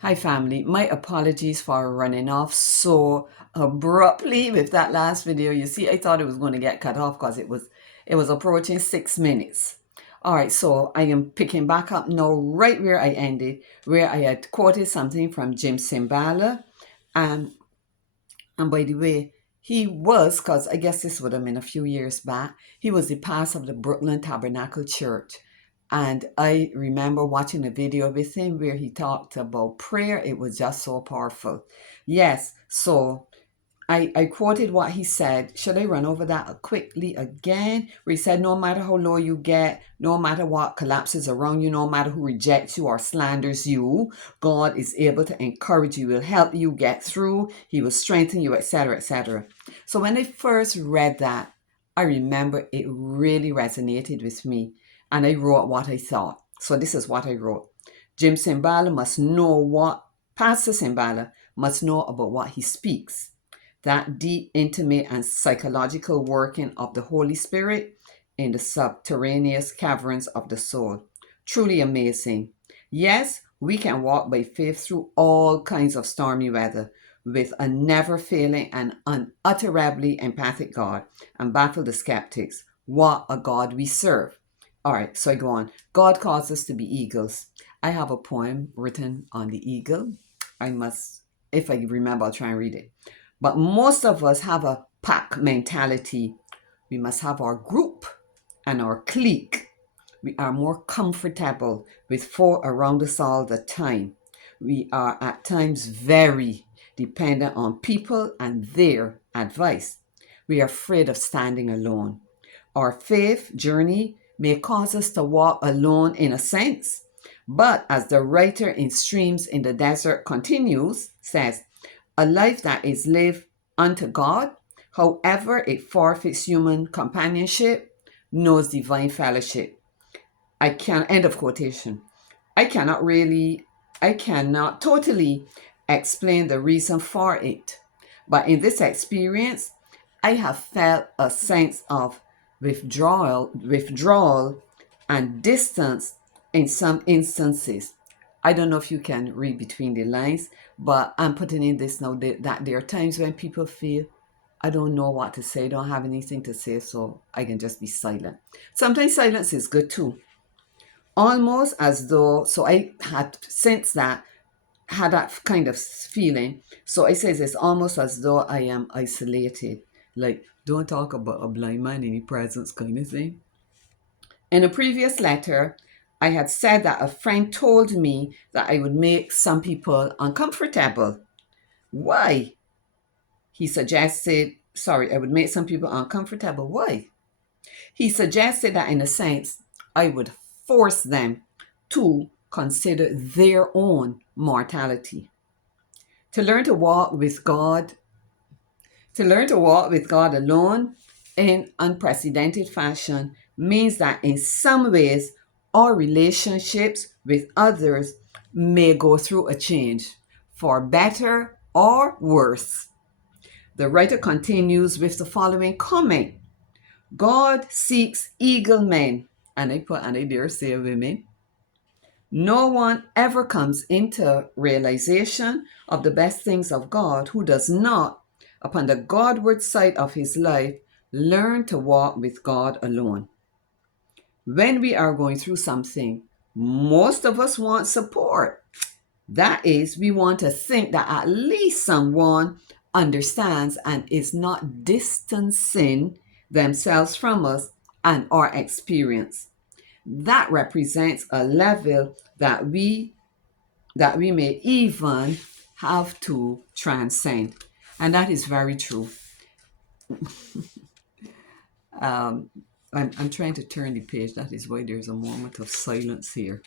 Hi family, my apologies for running off so abruptly with that last video. You see, I thought it was going to get cut off because it was approaching 6 minutes. All right, so I am picking back up now right where I ended, where I had quoted something from Jim Simbala. And and by the way, he was, because I guess this would have been a few years back, he was the pastor of the Brooklyn Tabernacle Church. And I remember watching a video with him where he talked about prayer. It was just so powerful. Yes, so I quoted what he said. Should I run over that quickly again? Where he said, no matter how low you get, no matter what collapses around you, no matter who rejects you or slanders you, God is able to encourage you, will help you get through, He will strengthen you, etc., etc. So when I first read that, I remember it really resonated with me, and I wrote what I thought. So this is what I wrote. Jim Simbala must know what, Pastor Simbala must know about what he speaks, that deep, intimate, and psychological working of the Holy Spirit in the subterraneous caverns of the soul. Truly amazing. Yes, we can walk by faith through all kinds of stormy weather with a never failing and unutterably empathic God and baffle the skeptics. What a God we serve. All right, so I go on. God calls us to be eagles. I have a poem written on the eagle. I must, if I remember, I'll try and read it. But most of us have a pack mentality. We must have our group and our clique. We are more comfortable with four around us all the time. We are at times very dependent on people and their advice. We are afraid of standing alone. Our faith journey may cause us to walk alone in a sense, but as the writer in Streams in the Desert continues, says, a life that is lived unto God, however it forfeits human companionship, knows divine fellowship. I can End of quotation. I cannot really, I cannot totally explain the reason for it. But in this experience, I have felt a sense of withdrawal and distance in some instances. I don't know if you can read between the lines, but I'm putting in this now that there are times when people feel I don't know what to say, don't have anything to say, so I can just be silent. Sometimes silence is good too. Almost as though, so I had since that had that kind of feeling. So I says it's almost as though I am isolated. Like, don't talk about a blind man in the presence kind of thing. In a previous letter, I had said that a friend told me that I would make some people uncomfortable. Why? He suggested, sorry, I would make some people uncomfortable. Why? He suggested that in a sense, I would force them to consider their own mortality. To learn to walk with God, to learn to walk with God alone in unprecedented fashion means that in some ways, our relationships with others may go through a change for better or worse. The writer continues with the following comment: God seeks eagle men, and I dare say women. No one ever comes into realization of the best things of God who does not, upon the Godward side of his life, learn to walk with God alone. When we are going through something, most of us want support. That is, we want to think that at least someone understands and is not distancing themselves from us and our experience. That represents a level that we may even have to transcend. And that is very true. Um, I'm trying to turn the page. That is why there's a moment of silence here.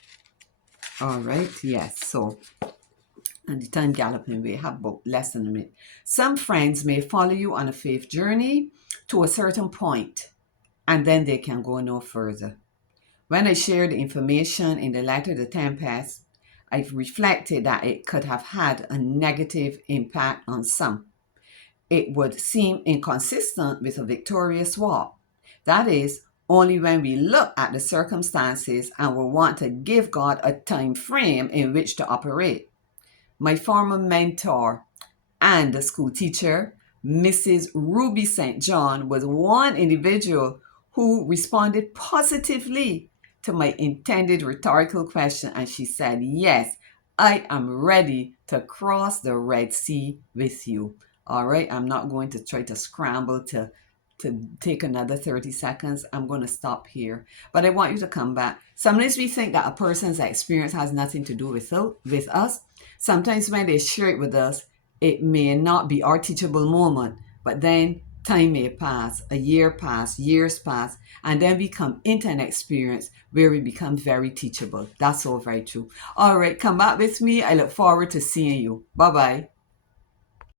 All right, yes. So, and the time galloping, we have about less than a minute. Some friends may follow you on a faith journey to a certain point, and then they can go no further. When I shared the information in the letter The Tempest, I've reflected that it could have had a negative impact on some. It would seem inconsistent with a victorious walk. That is, only when we look at the circumstances and will want to give God a time frame in which to operate. my former mentor and the school teacher, Mrs. Ruby St. John, was one individual who responded positively to my intended rhetorical question, and she said, "Yes, I am ready to cross the Red Sea with you." All right, I'm not going to try to scramble to take another 30 seconds. I'm going to stop here. But I want you to come back. Sometimes we think that a person's experience has nothing to do with us. Sometimes when they share it with us, it may not be our teachable moment, but then time may pass, a year pass, years pass, and then we come into an experience where we become very teachable. That's all very true. All right, come back with me. I look forward to seeing you. Bye-bye.